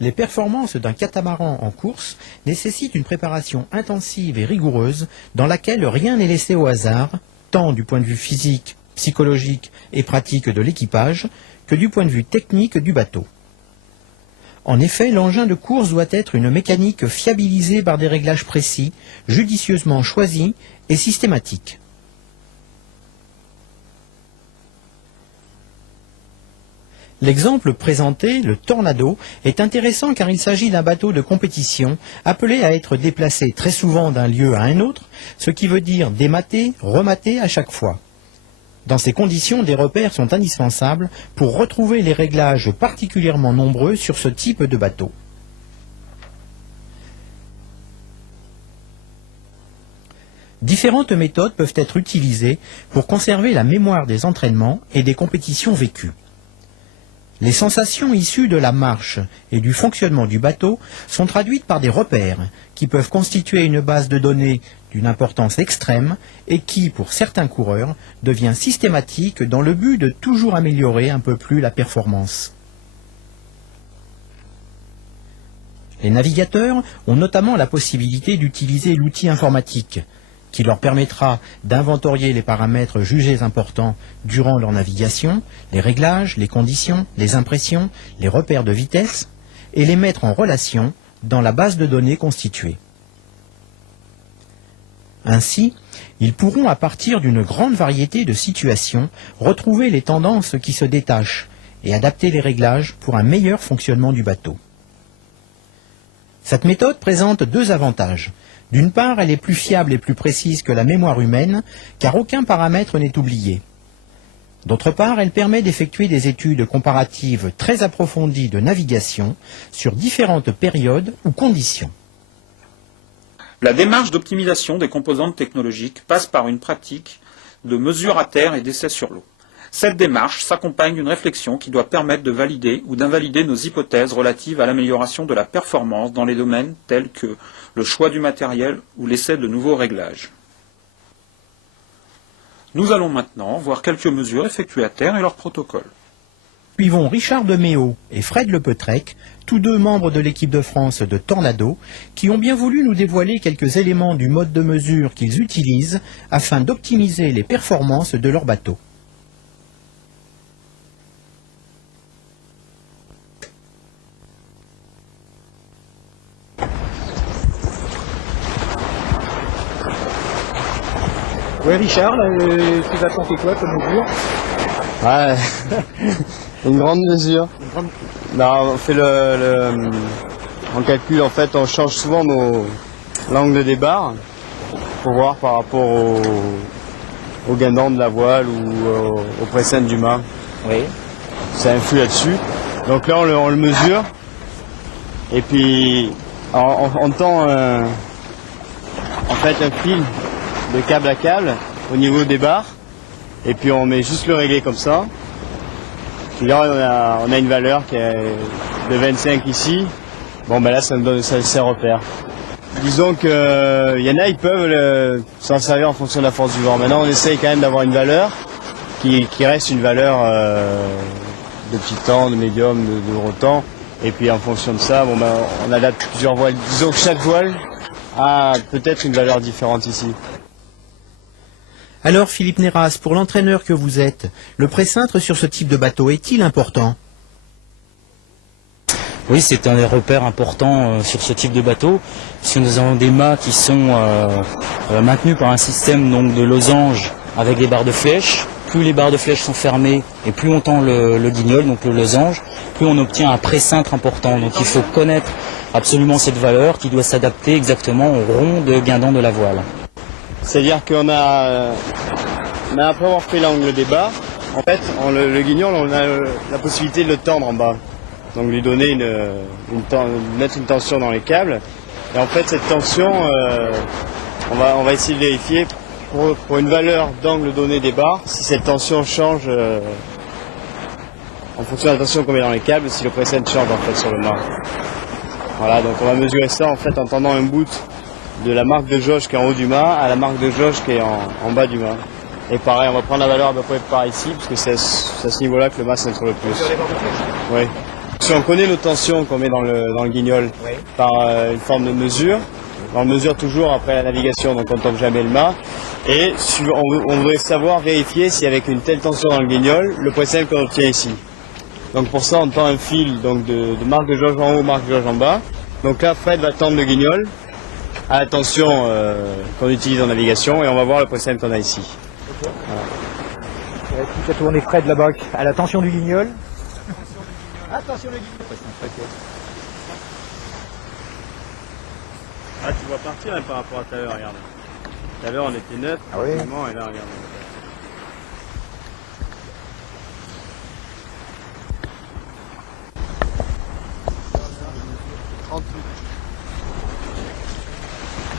Les performances d'un catamaran en course nécessitent une préparation intensive et rigoureuse dans laquelle rien n'est laissé au hasard, tant du point de vue physique, psychologique et pratique de l'équipage que du point de vue technique du bateau. En effet, l'engin de course doit être une mécanique fiabilisée par des réglages précis, judicieusement choisis et systématiques. L'exemple présenté, le Tornado, est intéressant car il s'agit d'un bateau de compétition appelé à être déplacé très souvent d'un lieu à un autre, ce qui veut dire démater, remater à chaque fois. Dans ces conditions, des repères sont indispensables pour retrouver les réglages particulièrement nombreux sur ce type de bateau. Différentes méthodes peuvent être utilisées pour conserver la mémoire des entraînements et des compétitions vécues. Les sensations issues de la marche et du fonctionnement du bateau sont traduites par des repères qui peuvent constituer une base de données d'une importance extrême et qui, pour certains coureurs, devient systématique dans le but de toujours améliorer un peu plus la performance. Les navigateurs ont notamment la possibilité d'utiliser l'outil informatique qui leur permettra d'inventorier les paramètres jugés importants durant leur navigation, les réglages, les conditions, les impressions, les repères de vitesse, et les mettre en relation dans la base de données constituée. Ainsi, ils pourront, à partir d'une grande variété de situations, retrouver les tendances qui se détachent et adapter les réglages pour un meilleur fonctionnement du bateau. Cette méthode présente deux avantages. D'une part, elle est plus fiable et plus précise que la mémoire humaine, car aucun paramètre n'est oublié. D'autre part, elle permet d'effectuer des études comparatives très approfondies de navigation sur différentes périodes ou conditions. La démarche d'optimisation des composantes technologiques passe par une pratique de mesure à terre et d'essai sur l'eau. Cette démarche s'accompagne d'une réflexion qui doit permettre de valider ou d'invalider nos hypothèses relatives à l'amélioration de la performance dans les domaines tels que le choix du matériel ou l'essai de nouveaux réglages. Nous allons maintenant voir quelques mesures effectuées à terre et leurs protocoles. Suivons Richard Deméo et Fred Lepeutrec, tous deux membres de l'équipe de France de Tornado, qui ont bien voulu nous dévoiler quelques éléments du mode de mesure qu'ils utilisent afin d'optimiser les performances de leur bateau. Oui, Richard, tu vas tenter quoi comme mesure? Ouais, une grande mesure. Non, on fait on calcule, en fait, on change souvent l'angle des barres pour voir par rapport au guindon de la voile ou au pressing du mât. Oui. Ça influe là-dessus. Donc là, on le mesure. Et puis, on tend en fait un fil de câble à câble au niveau des barres. Et puis on met juste le réglé comme ça. Puis là on a une valeur qui est de 25 ici. Bon ben là ça nous donne ça repère. Disons que y en a, ils peuvent s'en servir en fonction de la force du vent. Maintenant on essaye quand même d'avoir une valeur qui reste une valeur de petit temps, de médium, de gros temps. Et puis en fonction de ça, bon ben on adapte plusieurs voiles. Disons que chaque voile a peut-être une valeur différente ici. Alors Philippe Néras, pour l'entraîneur que vous êtes, le précintre sur ce type de bateau est-il important? Oui, c'est un des repères importants sur ce type de bateau, puisque nous avons des mâts qui sont maintenus par un système donc, de losange avec des barres de flèche. Plus les barres de flèche sont fermées et plus on tend le guignol, donc le losange, plus on obtient un précintre important. Donc il faut connaître absolument cette valeur qui doit s'adapter exactement au rond de guindon de la voile. C'est-à-dire qu'on a, après avoir fait l'angle des barres, en fait, le guignol, on a la possibilité de le tendre en bas. Donc lui donner mettre une tension dans les câbles. Et en fait, cette tension, on va essayer de vérifier pour une valeur d'angle donné des barres, si cette tension change en fonction de la tension qu'on met dans les câbles, si le pressing change en fait sur le mât. Voilà, donc on va mesurer ça en fait en tendant un bout de la marque de jauge qui est en haut du mât à la marque de jauge qui est en bas du mât. Et pareil, on va prendre la valeur à peu près par ici, parce que c'est à ce niveau-là que le mât s'entre le plus. Oui. si on connaît nos tensions qu'on met dans le guignol par une forme de mesure, on mesure toujours après la navigation, donc on ne tombe jamais le mât. Et on voudrait savoir, vérifier si avec une telle tension dans le guignol, le poisson qu'on obtient ici. Donc pour ça, on tend un fil donc, de marque de jauge en haut, marque de jauge en bas. Donc là, Fred va tendre le guignol à la tension qu'on utilise en navigation et on va voir le poisson qu'on a ici. Voilà. Tu as tourné Fred là-bas à la tension du guignol. Attention le guignol. Ah, tu vois partir hein, par rapport à tout à l'heure, regarde. Tout à l'heure, on était 9, ah oui. et là, regarde.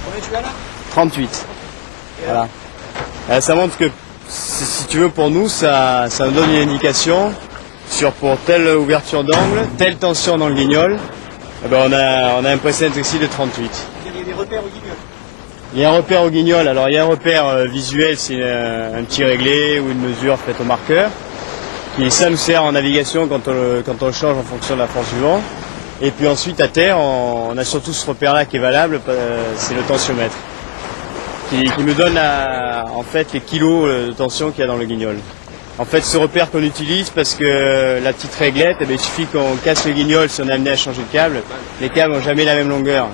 Combien tu as là 38. Voilà. Ça montre que, si tu veux, pour nous, ça nous donne une indication sur pour telle ouverture d'angle, telle tension dans le guignol. Eh ben, on a un poisson ici de 38. Il y a des repères au guignol. Il y a un repère au guignol. Alors, il y a un repère visuel, c'est un petit réglé ou une mesure faite au marqueur. Ça nous sert en navigation quand on le change en fonction de la force du vent. Et puis ensuite, à terre, on a surtout ce repère-là qui est valable, c'est le tensiomètre. Qui nous donne en fait les kilos de tension qu'il y a dans le guignol. En fait, ce repère qu'on utilise parce que la petite réglette, eh bien, il suffit qu'on casse le guignol si on est amené à changer de câble. Les câbles n'ont jamais la même longueur.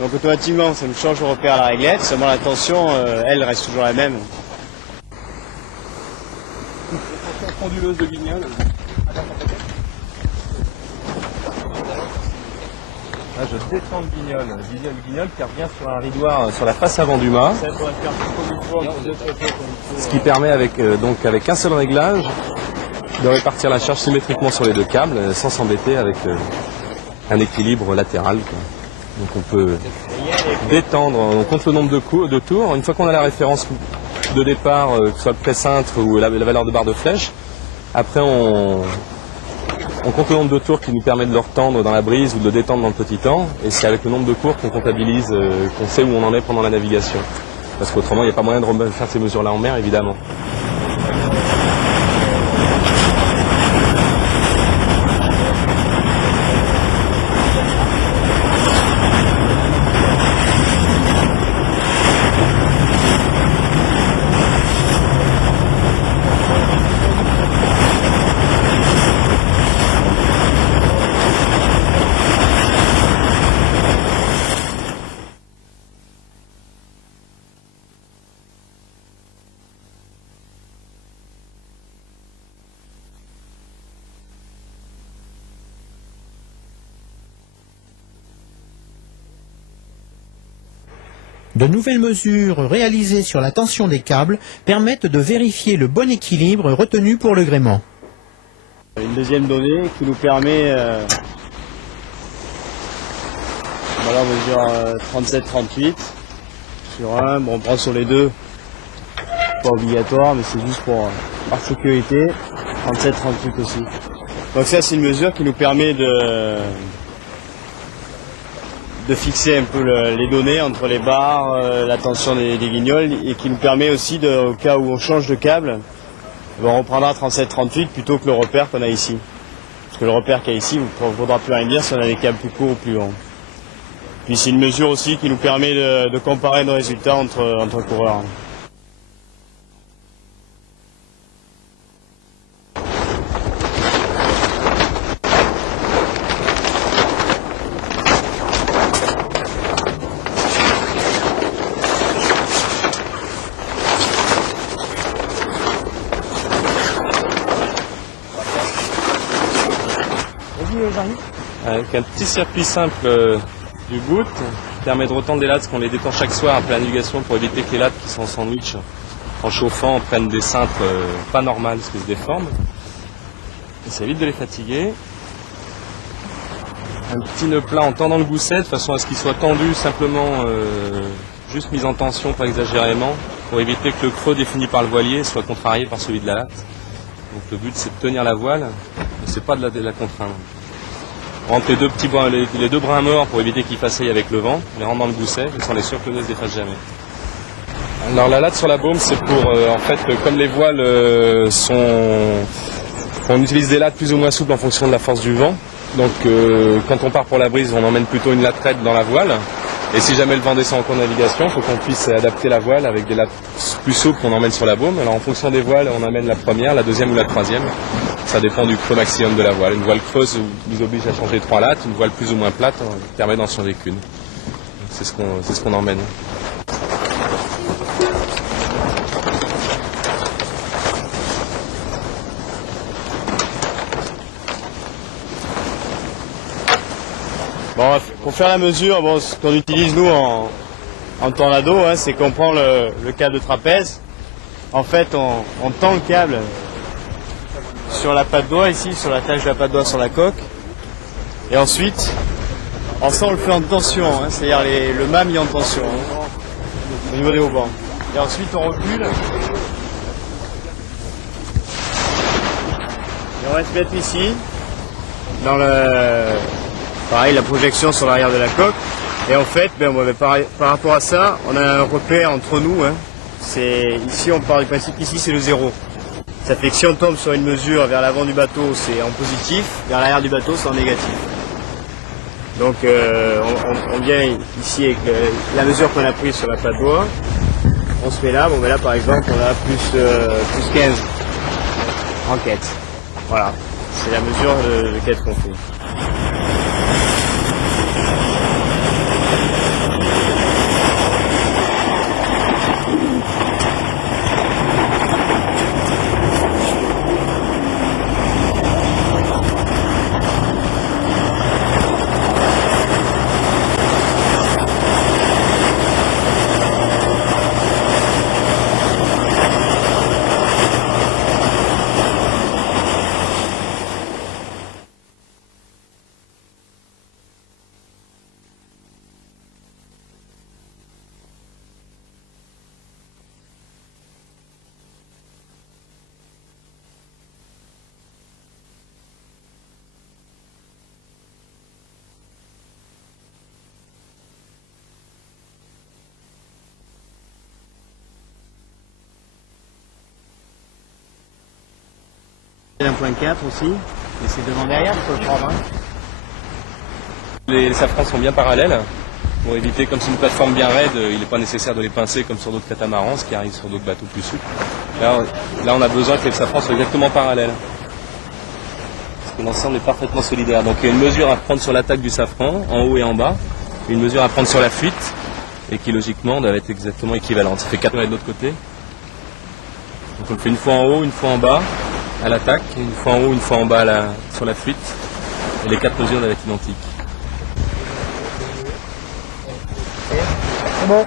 Donc automatiquement, ça nous change le repère à la réglette, seulement la tension, elle reste toujours la même. Fonduleuse de guignol. Là, je détends le guignol qui revient sur un ridoir sur la face avant du mât. Ce qui permet donc avec un seul réglage de répartir la charge symétriquement sur les deux câbles sans s'embêter avec un équilibre latéral, quoi. Donc on peut détendre, on compte le nombre de tours. Une fois qu'on a la référence de départ, que ce soit le pré-cintre ou la valeur de barre de flèche, après on compte le nombre de tours qui nous permet de le retendre dans la brise ou de le détendre dans le petit temps. Et c'est avec le nombre de tours qu'on comptabilise, qu'on sait où on en est pendant la navigation. Parce qu'autrement, il n'y a pas moyen de faire ces mesures-là en mer, évidemment. De nouvelles mesures réalisées sur la tension des câbles permettent de vérifier le bon équilibre retenu pour le gréement. Une deuxième donnée qui nous permet, voilà, on mesure 37-38 sur un, bon, on prend sur les deux, pas obligatoire, mais c'est juste par sécurité, 37-38 aussi. Donc ça, c'est une mesure qui nous permet de fixer un peu les données entre les barres, la tension des guignols, et qui nous permet aussi, au cas où on change de câble, on reprendra 37-38 plutôt que le repère qu'on a ici. Parce que le repère qu'il y a ici ne vaudra plus rien dire si on a des câbles plus courts ou plus longs. Puis c'est une mesure aussi qui nous permet de comparer nos résultats entre coureurs. Avec un petit circuit simple du boot qui permet de retendre les lattes qu'on les détend chaque soir après la navigation pour éviter que les lattes qui sont en sandwich en chauffant prennent des cintres pas normales parce qu'ils se déforment. Et ça évite de les fatiguer. Un petit nœud plat en tendant le gousset de façon à ce qu'il soit tendu simplement, juste mis en tension pas exagérément pour éviter que le creux défini par le voilier soit contrarié par celui de la latte. Donc le but c'est de tenir la voile, mais c'est pas de la contraindre. On rentre les deux brins morts pour éviter qu'ils fassent avec le vent, on les rentre dans le gousset, et on est sûr que le nœud ne se défasse jamais. Alors la latte sur la baume, c'est pour, en fait, comme les voiles sont On utilise des lattes plus ou moins souples en fonction de la force du vent. Donc quand on part pour la brise, on emmène plutôt une latte raide dans la voile. Et si jamais le vent descend en cours de navigation, il faut qu'on puisse adapter la voile avec des lattes plus souples qu'on emmène sur la baume. Alors en fonction des voiles, on amène la première, la deuxième ou la troisième. Ça dépend du creux maximum de la voile. Une voile creuse nous oblige à changer 3 lattes, une voile plus ou moins plate permet d'en changer qu'une. C'est ce qu'on emmène. Bon, pour faire la mesure, bon, ce qu'on utilise nous en tornado, hein, c'est qu'on prend le câble de trapèze. En fait, on tend le câble sur la patte doigt ici, sur la tâche de la patte doigt sur la coque. Et ensuite, ça on le fait en tension, hein, c'est-à-dire le mât mis en tension, hein, au niveau des haubans. Et ensuite on recule. Et on va se mettre ici, dans pareil, la projection sur l'arrière de la coque. Et en fait, par rapport à ça, on a un repère entre nous. Hein. Ici, on part du principe qu'ici, c'est le 0. Ça fait que si on tombe sur une mesure vers l'avant du bateau, c'est en positif. Vers l'arrière du bateau, c'est en négatif. Donc, on vient ici avec la mesure qu'on a prise sur la patte doigt. On se met là. Bon, mais là, par exemple, on a plus 15 en quête. Voilà. C'est la mesure de quête qu'on fait. Un point 4 aussi, et c'est devant derrière qu'il faut le prendre. Hein. Les safrans sont bien parallèles, pour éviter, comme c'est une plateforme bien raide, il n'est pas nécessaire de les pincer comme sur d'autres catamarans, ce qui arrive sur d'autres bateaux plus souples. Là on a besoin que les safrans soient exactement parallèles, parce que l'ensemble est parfaitement solidaire. Donc il y a une mesure à prendre sur l'attaque du safran, en haut et en bas, une mesure à prendre sur la fuite, et qui logiquement doit être exactement équivalente. Ça fait 4 mètres de l'autre côté. Donc on le fait une fois en haut, une fois en bas, à l'attaque, une fois en haut, une fois en bas sur la fuite, et les 4 mesures doivent être identiques. C'est bon.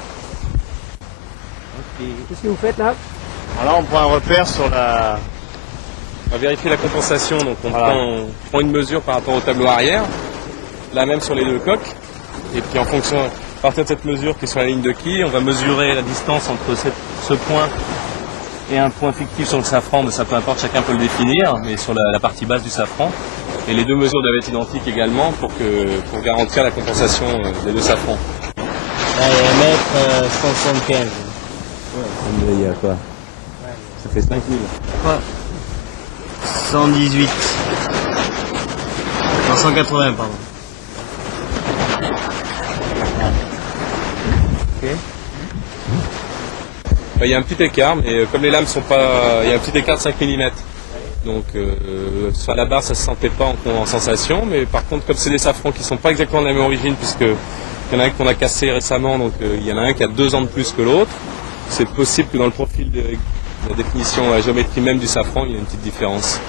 Qu'est-ce que vous faites là? Alors là on prend un repère sur la... On va vérifier la compensation, donc on prend une mesure par rapport au tableau arrière, la même sur les deux coques, et puis en fonction, à partir de cette mesure qui est sur la ligne de quille, on va mesurer la distance entre ce point et un point fictif sur le safran, mais ça peu importe, chacun peut le définir, mais sur la partie basse du safran. Et les deux mesures doivent être identiques également pour garantir la compensation des deux safrans. Là, il y a 1,75 m. Ouais. Il y a quoi? Ça fait 5 000. Ouais. 118. Non, 180, pardon. Ok. Il y a un petit écart, mais comme les lames sont pas... Il y a un petit écart de 5 mm. Donc sur la barre, ça ne se sentait pas en sensation, mais par contre, comme c'est des safrans qui ne sont pas exactement de la même origine, puisqu'il y en a un qu'on a cassé récemment, donc il y en a un qui a 2 ans de plus que l'autre, c'est possible que dans le profil de la définition, la géométrie même du safran, il y a une petite différence.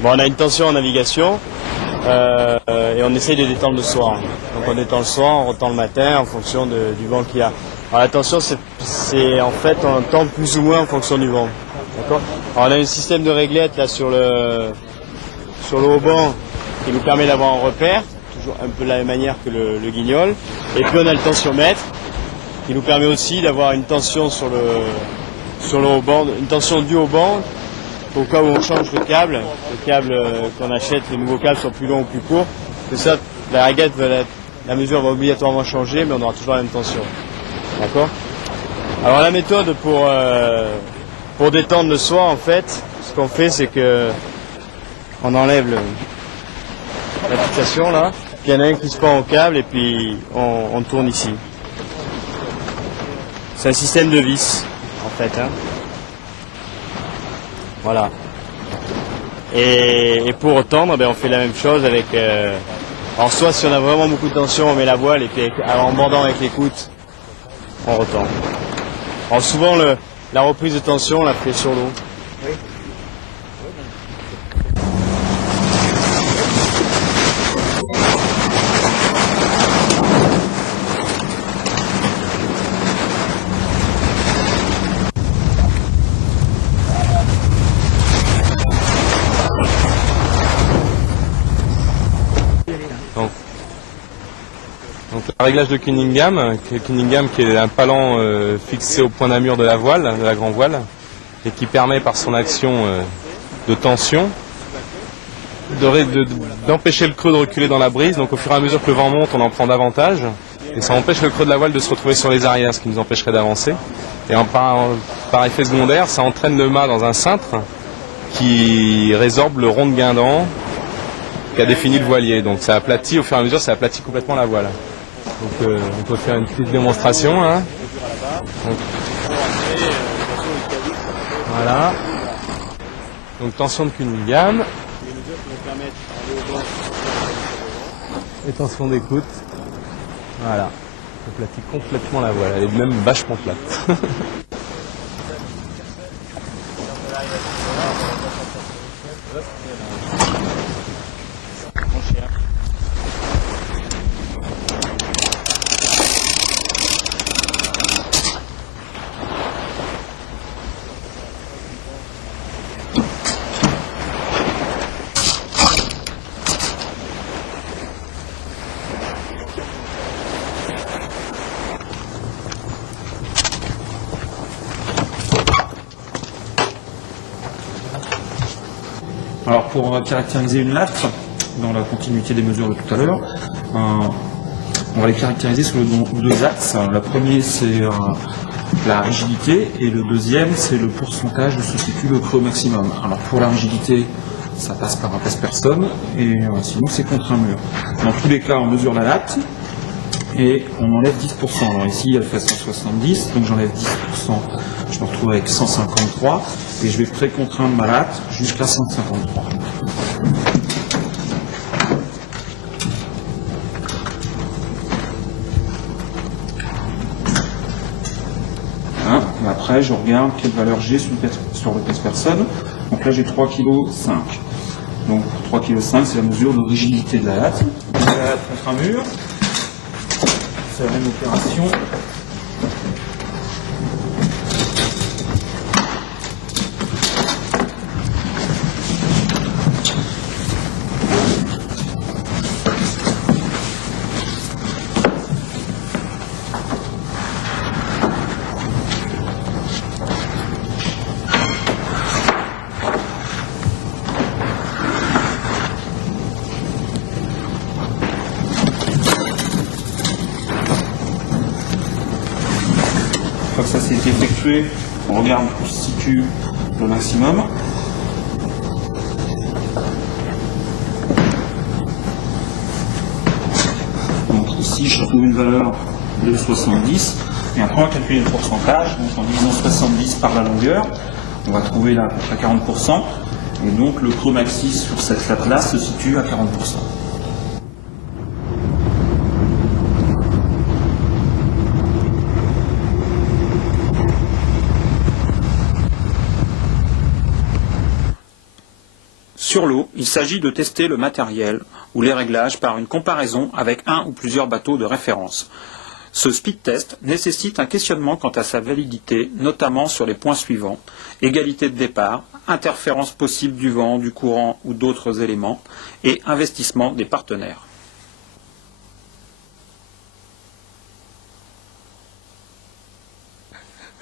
Bon, on a une tension en navigation. Et on essaye de détendre le soir. Donc on détend le soir, on retend le matin en fonction du vent qu'il y a. Alors la tension, c'est en fait on tend plus ou moins en fonction du vent. D'accord. Alors on a un système de réglette là sur le haubans qui nous permet d'avoir un repère, toujours un peu de la même manière que le guignol. Et puis on a le tensiomètre qui nous permet aussi d'avoir une tension sur le haubans, une tension du haubans. Au cas où on change le câble qu'on achète, les nouveaux câbles sont plus longs ou plus courts. C'est ça, la réglette, la mesure va obligatoirement changer, mais on aura toujours la même tension. D'accord? Alors la méthode pour détendre le soir, en fait, ce qu'on fait, c'est que on enlève la fixation là, puis il y en a un qui se pend au câble et puis on tourne ici. C'est un système de vis, en fait. Hein. Voilà. Et pour retendre, on fait la même chose avec... alors soit si on a vraiment beaucoup de tension, on met la voile et puis en bordant avec les coudes, on retend. Alors souvent la reprise de tension, on la fait sur l'eau. Oui. Donc le réglage de Cunningham qui est un palan fixé au point d'amure de la voile, de la grand voile, et qui permet par son action de tension d'empêcher le creux de reculer dans la brise. Donc au fur et à mesure que le vent monte, on en prend davantage, et ça empêche le creux de la voile de se retrouver sur les arrières, ce qui nous empêcherait d'avancer. Et par effet secondaire, ça entraîne le mât dans un cintre qui résorbe le rond de guindant qui a défini le voilier. Donc ça aplatit, au fur et à mesure, ça aplatit complètement la voile. Donc on peut faire une petite démonstration. Hein. Donc, voilà. Donc tension de Cunningham. Et tension d'écoute. Voilà. On aplatit complètement la voile. Elle est même vachement plate. Alors pour caractériser une latte, dans la continuité des mesures de tout à l'heure, on va les caractériser sur deux axes. Le premier c'est la rigidité et le deuxième c'est le pourcentage de ce qui constitue le creux maximum. Alors pour la rigidité, ça passe par un pèse-personne et sinon c'est contre un mur. Dans tous les cas, on mesure la latte et on enlève 10%. Alors ici elle fait 170, donc j'enlève 10%, je me retrouve avec 153 et je vais précontraindre ma latte jusqu'à 153. Voilà. Et après je regarde quelle valeur j'ai sur le pèse-personne. Donc là j'ai 3,5 kg. Donc 3,5 kg c'est la mesure de rigidité de la latte. La latte contre un mur. C'est la même opération. Une fois que ça s'est effectué, on regarde où se situe le maximum. Donc ici je trouve une valeur de 70 et après on va calculer le pourcentage. Donc en divisant 70 par la longueur, on va trouver là à 40% et donc le creux maxi sur cette latte là se situe à 40%. Sur l'eau, il s'agit de tester le matériel ou les réglages par une comparaison avec un ou plusieurs bateaux de référence. Ce speed test nécessite un questionnement quant à sa validité, notamment sur les points suivants: égalité de départ, interférence possible du vent, du courant ou d'autres éléments, et investissement des partenaires.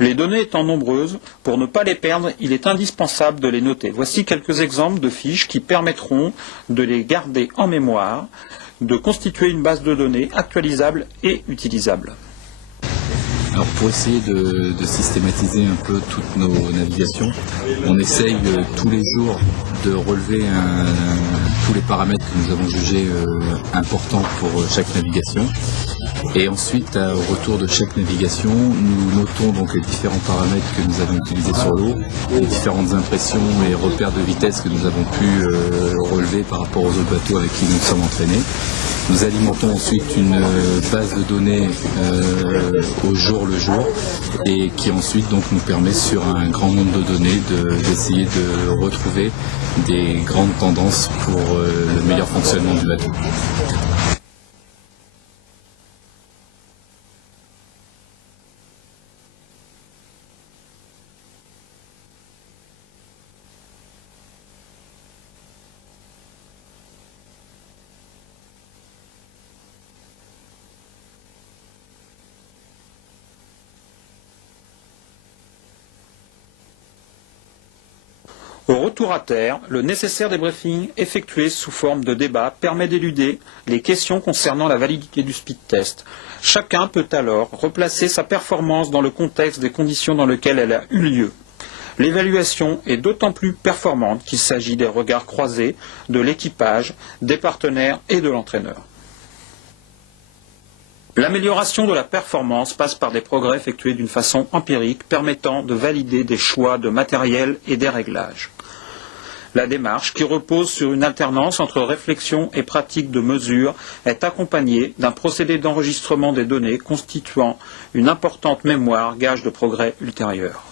Les données étant nombreuses, pour ne pas les perdre, il est indispensable de les noter. Voici quelques exemples de fiches qui permettront de les garder en mémoire, de constituer une base de données actualisable et utilisable. Alors pour essayer de systématiser un peu toutes nos navigations, on essaye tous les jours de relever tous les paramètres que nous avons jugés importants pour chaque navigation. Et ensuite, au retour de chaque navigation, nous notons donc les différents paramètres que nous avons utilisés sur l'eau, les différentes impressions et repères de vitesse que nous avons pu relever par rapport aux autres bateaux avec qui nous sommes entraînés. Nous alimentons ensuite une base de données au jour le jour et qui ensuite donc nous permet sur un grand nombre de données d'essayer de retrouver des grandes tendances pour le meilleur fonctionnement du bateau. Au retour à terre, le nécessaire débriefing effectué sous forme de débat permet d'éluder les questions concernant la validité du speed test. Chacun peut alors replacer sa performance dans le contexte des conditions dans lesquelles elle a eu lieu. L'évaluation est d'autant plus performante qu'il s'agit des regards croisés de l'équipage, des partenaires et de l'entraîneur. L'amélioration de la performance passe par des progrès effectués d'une façon empirique permettant de valider des choix de matériel et des réglages. La démarche, qui repose sur une alternance entre réflexion et pratique de mesure, est accompagnée d'un procédé d'enregistrement des données constituant une importante mémoire, gage de progrès ultérieurs.